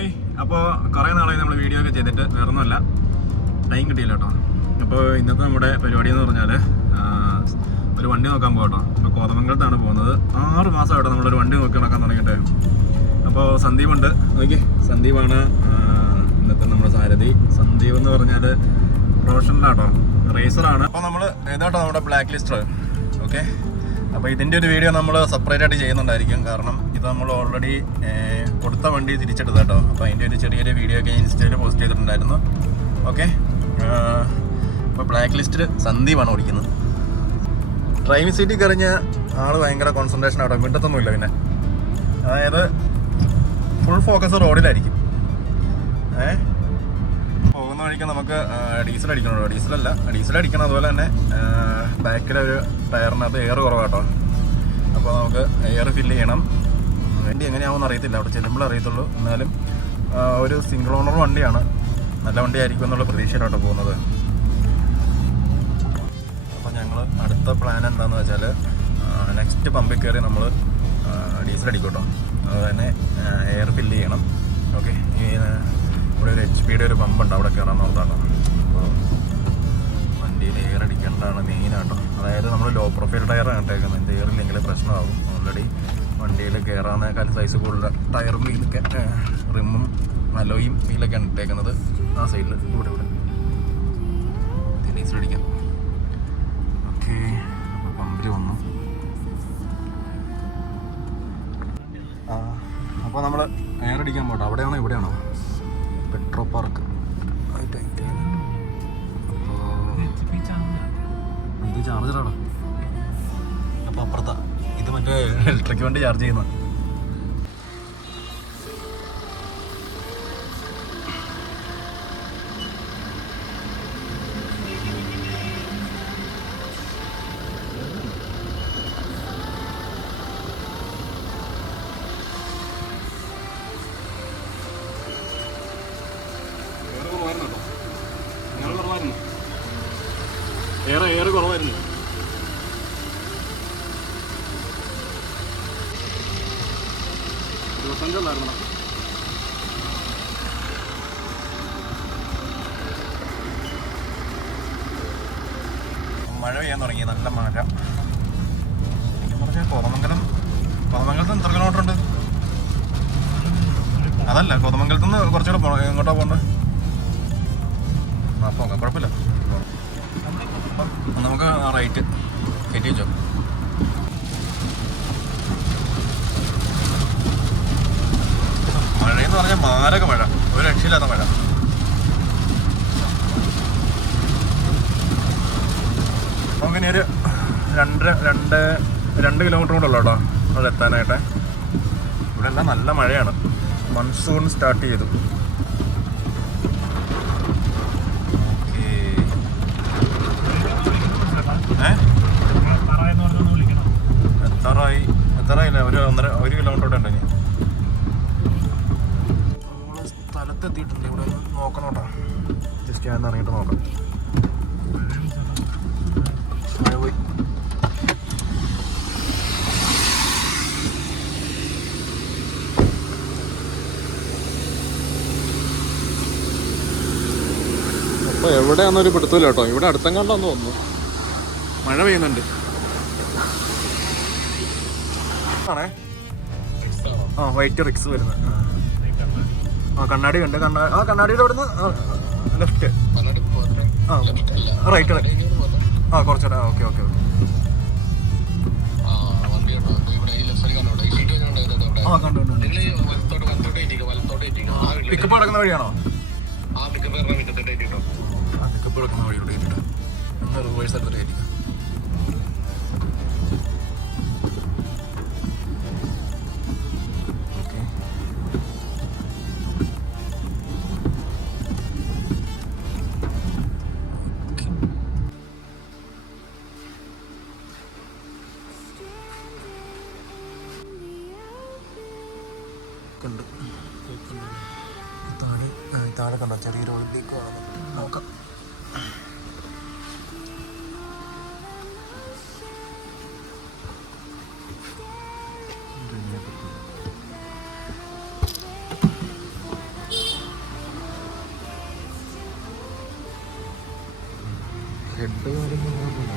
Hi. അപ്പോൾ കുറേ നാളായി നമ്മൾ വീഡിയോ ഒക്കെ ചെയ്തിട്ട് വേറൊന്നുമല്ല, ടൈം കിട്ടിയില്ല കേട്ടോ. അപ്പോൾ ഇന്നത്തെ നമ്മുടെ പരിപാടി എന്ന് പറഞ്ഞാൽ ഒരു വണ്ടി നോക്കാൻ പോകട്ടോ. ഇപ്പോൾ കോതമംഗലത്താണ് പോകുന്നത്. 6 മാസമായിട്ടോ നമ്മളൊരു വണ്ടി നോക്കി നടക്കാൻ തുടങ്ങിയിട്ട്. അപ്പോൾ സന്ദീപുണ്ട്, നോക്കി, സന്ദീപാണ് ഇന്നത്തെ നമ്മുടെ സാരഥി. സന്ദീപ് എന്ന് പറഞ്ഞാൽ പ്രൊഫഷണലാട്ടോ, റേസറാണ്. അപ്പോൾ നമ്മൾ ഏതാട്ടോ നമ്മുടെ ബ്ലാക്ക് ലിസ്റ്റർ. ഓക്കെ, അപ്പോൾ ഇതിൻ്റെ ഒരു വീഡിയോ നമ്മൾ സെപ്പറേറ്റ് ആയിട്ട് ചെയ്യുന്നുണ്ടായിരിക്കും. കാരണം ഇത് നമ്മൾ ഓൾറെഡി കൊടുത്ത വണ്ടി തിരിച്ചെടുത്ത കേട്ടോ. അപ്പോൾ അതിൻ്റെ ഒരു ചെറിയൊരു വീഡിയോ ഒക്കെ ഇൻസ്റ്റയിൽ പോസ്റ്റ് ചെയ്തിട്ടുണ്ടായിരുന്നു. ഓക്കെ, അപ്പോൾ ബ്ലാക്ക് ലിസ്റ്റിൽ സന്ദീപാണ് ഓടിക്കുന്നത്. ഡ്രൈവിംഗ് സീറ്റിൽ കറിഞ്ഞ ആൾ ഭയങ്കര കോൺസെൻട്രേഷൻ ആട്ടോ, മിണ്ടത്തൊന്നുമില്ല. പിന്നെ അതായത് ഫുൾ ഫോക്കസ് റോഡിലായിരിക്കും. പോകുന്ന വഴിക്ക് നമുക്ക് ഡീസൽ അടിക്കണോ? ഡീസൽ അടിക്കണം. അതുപോലെ തന്നെ ബാക്കിലൊരു ടയറിനകത്ത് എയർ കുറവാട്ടോ. അപ്പോൾ നമുക്ക് എയർ ഫില്ല് ചെയ്യണം. വണ്ടി എങ്ങനെയാവുമെന്ന് അറിയത്തില്ല, അവിടെ ചെല്ലുമ്പോൾ അറിയത്തുള്ളൂ. എന്നാലും ഒരു സിംഗിൾ ഓണർ വണ്ടിയാണ്, നല്ല വണ്ടിയായിരിക്കും എന്നുള്ള പ്രതീക്ഷയിലോട്ടോ പോകുന്നത്. അപ്പോൾ ഞങ്ങൾ അടുത്ത പ്ലാൻ എന്താണെന്ന് വെച്ചാൽ നെക്സ്റ്റ് പമ്പിൽ കയറി നമ്മൾ ഡീസൽ അടിക്കും കേട്ടോ. അതുപോലെ തന്നെ എയർ ഫില്ല് ചെയ്യണം. ഓക്കെ, ഇവിടെ ഒരു HP-യുടെ ഒരു പമ്പുണ്ട്, അവിടെ കയറാൻ നോക്കാട്ടോ. അപ്പോൾ വണ്ടിയിൽ എയർ അടിക്കേണ്ടതാണ് മെയിനാട്ടോ. അതായത് നമ്മൾ ലോ പ്രൊഫൈൽ ടയറാണ് ഇട്ടേക്കുന്നത്. എയർ ഇല്ലെങ്കിൽ പ്രശ്നമാകും. ഓൾറെഡി വണ്ടിയിൽ കയറാനേക്കാൾ സൈസ് കൂടുതൽ ടയറും വീലൊക്കെ റിമ്മും അലോയും വീലൊക്കെയാണ് ഇട്ടേക്കുന്നത്. ആ സൈഡിൽ ഇവിടെ ഡീസൽ അടിക്കാം. ഓക്കെ, അപ്പോൾ പമ്പിൽ വന്നു. അപ്പോൾ നമ്മൾ എയർ അടിക്കാൻ പോട്ടോ. അവിടെയാണോ ഇവിടെയാണോ? പെട്രോൾ പാർക്ക് ഇത് ചാർജറാണോ? അപ്പോൾ അപ്പുറത്താ ഇത് മറ്റേ ഇലക്ട്രിക് വണ്ടി ചാർജ് ചെയ്യുന്ന. എയർ കുറവായിരുന്നു. മഴ പെയ്യാൻ തുടങ്ങി, നല്ല മഴ. എനിക്ക് പറഞ്ഞാൽ കോതമംഗലത്ത് എത്ര കിലോമീറ്റർ ഉണ്ട്? അതല്ല, കോതമംഗലത്ത് നിന്ന് കുറച്ചുകൂടെ എങ്ങോട്ടാ പോകേണ്ടത്? പോകാം, കുഴപ്പമില്ല. നമുക്ക് റൈറ്റ് കയറ്റി വെച്ചോ. മഴയെന്ന് പറഞ്ഞാൽ മാരക മഴ, ഒരു രക്ഷയില്ലാത്ത മഴ. നമുക്കിനി ഒരു 2 കിലോമീറ്റർ കൂടെ ഉള്ളൂ കേട്ടോ അവിടെ എത്താനായിട്ട്. ഇവിടെ എല്ലാം നല്ല മഴയാണ്. മൺസൂൺ സ്റ്റാർട്ട് ചെയ്തു. എത്താറായില്ല, ഒരു 1 കിലോമീറ്റർ കൂടെ ഉണ്ടെങ്കിൽ നമ്മൾ സ്ഥലത്തെത്തിയിട്ടുണ്ട്. ഇവിടെ നോക്കണം കേട്ടോ, ജസ്റ്റ് ഞാൻ ഇറങ്ങിയിട്ട് നോക്കാം. മഴ പോയി. അപ്പോൾ എവിടെയാണെന്നൊരു പിടുത്തമില്ല കേട്ടോ. ഇവിടെ അടുത്തെങ്ങാണ്ടാന്ന് തോന്നുന്നു. മഴ പെയ്യുന്നുണ്ട്. ആണേ, വൈറ്റ് റിക്സ് വരുന്നത്. കണ്ണാടി കണ്ട് കണ്ണാടിയുടെ അവിടെ നിന്ന് ലെഫ്റ്റ്, റൈറ്റ്, കുറച്ചുകൂടെ. ഓക്കെ. കണ്ടു. പിക്കപ്പ് നടക്കുന്ന വഴിയാണോ? പിക്കപ്പ് നടക്കുന്ന വഴിയോടെ റിവേഴ്സ് എടുത്തിട്ട് കയറ്റിക്കാം. താഴെ കണ്ടോ, ചെറിയൊരു ഒളിലേക്ക് നോക്കാം. ഹെഡ് കാര്യങ്ങളൊന്നുമില്ല.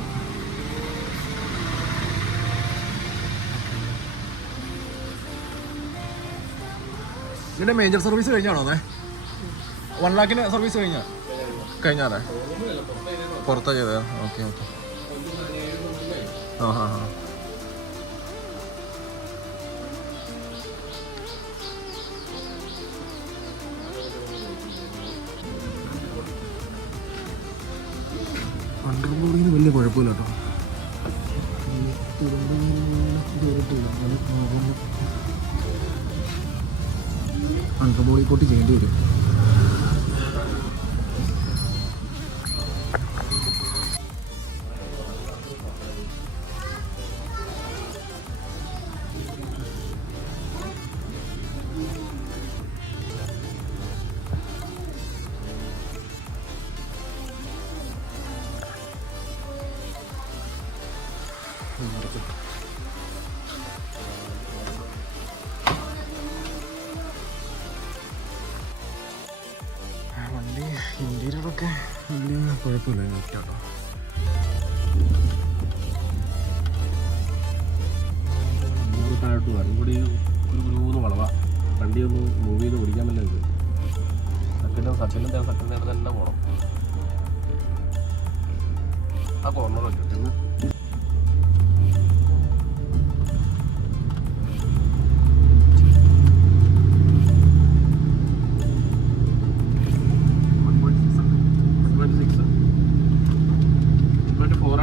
ഇതിൻ്റെ മേജർ സർവീസ് കഴിഞ്ഞാണോ അതെ? 1 lakhന് സർവീസ് കഴിഞ്ഞാറേ പുറത്താ ചെയ്തത്? Okay okay. ആ ഹാ ഹാ. അണ്ടർബോഡിന് വലിയ കുഴപ്പമില്ല കേട്ടോ. അണ്ടർബോഡി കോട്ട് ചെയ്യേണ്ടി വരും. വണ്ടി ഇന്റീരിയറൊക്കെ വലിയ കുഴപ്പമില്ല, നീറ്റാട്ടോ. ഇവിടെ ഒരു വളവാ, വണ്ടി ഒന്ന് മൂവ് ചെയ്ത് ഓടിക്കാൻ പറ്റില്ല. സെക്കൻഡ് തന്നെ പോകണം. ആ കോർണർ വെച്ചിട്ട്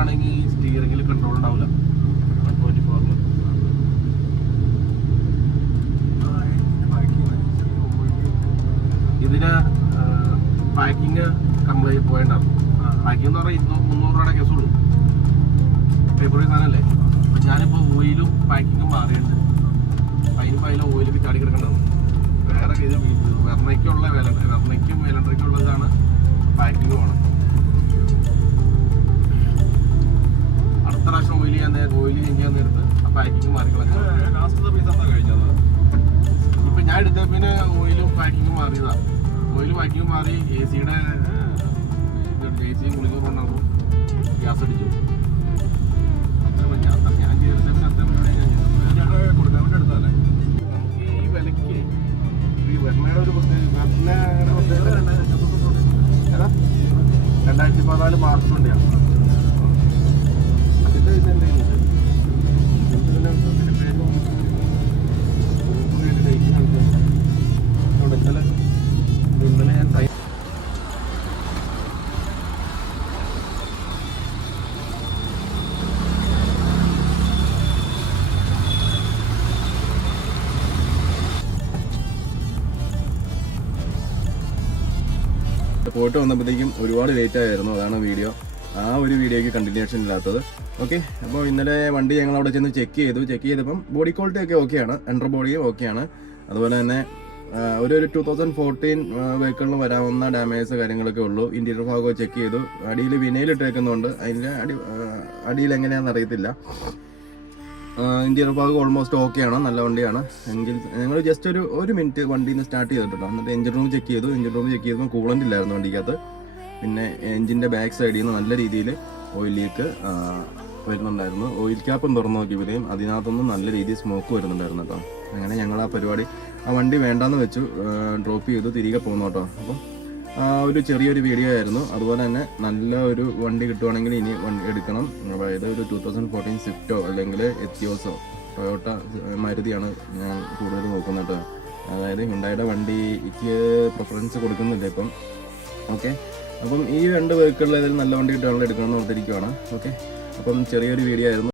ആണെങ്കിൽ സ്റ്റിയറിംഗിൽ കൺട്രോൾ ഉണ്ടാവില്ല. 124 ഇതിന് പാക്കിങ് കംപ്ലൈൻറ്റ് പോയിണ്ടാവും. പാക്കിംഗ് എന്ന് പറഞ്ഞാൽ 200-300 രൂപയുടെ കേസുള്ളൂ. ഫെബ്രുവരി സാധനമല്ലേ. അപ്പം ഞാനിപ്പോൾ ഓയിലും പാക്കിങ്ങും മാറിയിട്ടുണ്ട്. അതിന് ഓയിലൊക്കെ ചാടി കിടക്കേണ്ടത്. വേറെ ഇത് വെർണയ്ക്കുള്ള വെർണയ്ക്കും വെലണ്ടയ്ക്കുള്ളതാണ് പാക്കിങ് വേണം. അടുത്ത പ്രാവശ്യം ഓയിൽ ചെയ്യാൻ നേരത്ത് ആ പാക്കിങ് മാറിക്കളഞ്ഞു. ഇപ്പം ഞാൻ എടുത്ത പിന്നെ ഓയിലും പാക്കിങ്ങും മാറിയതാണ്. ഓയിൽ പാക്കിങ് മാറി AC-യുടെ ഗുളിക കൊണ്ടാകും ഗ്യാസ് അടിച്ചു. ഞാൻ നമുക്ക് ഈ വിലയ്ക്ക് ഈ വെർണയുടെ ഒരു പ്രത്യേകത 2014 മാർച്ച് വണ്ടിയാണ്. ഇന്നലെ ഞാൻ പോയിട്ട് വന്നപ്പോഴത്തേക്കും ഒരുപാട് ലേറ്റ് ആയിരുന്നു. അതാണ് വീഡിയോ, ആ ഒരു വീഡിയോയ്ക്ക് കണ്ടിന്യൂഷൻ ഇല്ലാത്തത്. ഓക്കെ, അപ്പോൾ ഇന്നലെ വണ്ടി ഞങ്ങൾ അവിടെ ചെന്ന് ചെക്ക് ചെയ്തപ്പം ബോഡി ക്വാളിറ്റി ഒക്കെ ഓക്കെയാണ്, അണ്ടർ ബോഡിയും ഓക്കെയാണ്. അതുപോലെ തന്നെ ഒരു 2014 വെഹിക്കിളിന് വരാവുന്ന ഡാമേജ് കാര്യങ്ങളൊക്കെ ഉള്ളൂ. ഇന്റീരിയർ ഭാഗമൊക്കെ ചെക്ക് ചെയ്തു. അടിയിൽ വിനയിലിട്ടേക്കുന്നുണ്ട്, അതിൻ്റെ അടിയിൽ എങ്ങനെയാണെന്ന് അറിയത്തില്ല. ഇന്റീരിയർ ഭാഗം ഓൾമോസ്റ്റ് ഓക്കെയാണ്, നല്ല വണ്ടിയാണ്. എങ്കിൽ ഞങ്ങൾ ജസ്റ്റ് ഒരു മിനിറ്റ് വണ്ടിയിൽ നിന്ന് സ്റ്റാർട്ട് ചെയ്തിട്ടുണ്ടോ. എന്നിട്ട് എഞ്ചിൻ റൂം ചെക്ക് ചെയ്തപ്പോൾ കൂളൻ്റ് ഇല്ലായിരുന്നു വണ്ടിക്കകത്ത്. പിന്നെ എഞ്ചിൻ്റെ ബാക്ക് സൈഡിൽ നിന്ന് നല്ല രീതിയിൽ ഓയിൽ ലീക്ക് വരുന്നുണ്ടായിരുന്നു. ഓയിൽ ക്യാപ്പും തുറന്നു നോക്കിയപ്പോഴത്തേക്കും അതിനകത്തൊന്നും നല്ല രീതിയിൽ സ്മോക്ക് വരുന്നുണ്ടായിരുന്നു കേട്ടോ. അങ്ങനെ ഞങ്ങൾ ആ വണ്ടി വേണ്ടാന്ന് വെച്ചു, ഡ്രോപ്പ് ചെയ്തു, തിരികെ പോകുന്നു കേട്ടോ. അപ്പം ഒരു ചെറിയൊരു വീഡിയോ ആയിരുന്നു. അതുപോലെ തന്നെ നല്ല ഒരു വണ്ടി കിട്ടുവാണെങ്കിൽ ഇനി വണ്ടി എടുക്കണം. അതായത് ഒരു 2014 സ്വിഫ്റ്റോ അല്ലെങ്കിൽ എത്തിയോസോ, ടൊയോട്ട, മാരുതിയാണ് ഞാൻ കൂടുതൽ നോക്കുന്നത് കേട്ടോ. അതായത് ഹ്യുണ്ടായിയുടെ വണ്ടിക്ക് പ്രിഫറൻസ് കൊടുക്കുന്നില്ല ഇപ്പം. ഓക്കെ, അപ്പം ഈ 2 വെഹിക്കിളിൽ ഏതായാലും നല്ല വണ്ടി കിട്ടുകയാണെങ്കിൽ എടുക്കണമെന്ന് ഓർത്തിരിക്കുകയാണ്. ഓക്കെ, അപ്പം ചെറിയൊരു വീഡിയോ ആയിരുന്നു.